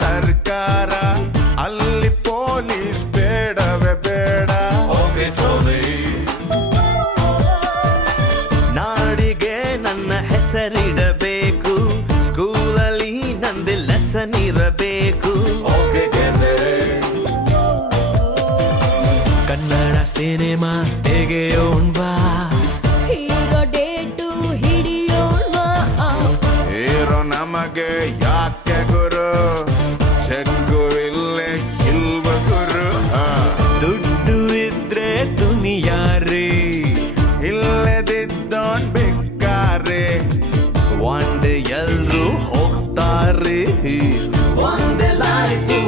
ಸರ್ಕಾರ ಅಲ್ಲಿ ಪೊಲೀಸ್ ಬೇಡವೇ ಬೇಡ. ನಾಡಿಗೆ ನನ್ನ ಹೆಸರಿಡಬೇಕು, ಸ್ಕೂಲಲ್ಲಿ ನಂದು ಲೆಸನ್ ಇರಬೇಕು. ಕನ್ನಡ ಸಿನಿಮಾ ತೆಗೆಯೋಣ್ವಾ, ಹೀರೋ ಡೇಟು ಹಿಡಿಯೋಣ್ವಾ. ಹೀರೋ ನಮಗೆ ಯಾಕೆ ಗುರು, ಚೆಕ್ಕು ಇಲ್ಲೇ ಇಲ್ವ ಗುರು. ದುಡ್ಡು ಇದ್ರೆ ದುನಿಯಾರಿ, ಇಲ್ಲದಿದ್ದೋನ್ ಬೇಕಾರೆ. ಒಂದೇ ಎಲ್ರು ಹೋಗ್ತಾರೆ, ಒಂದೇ ಲೈಫು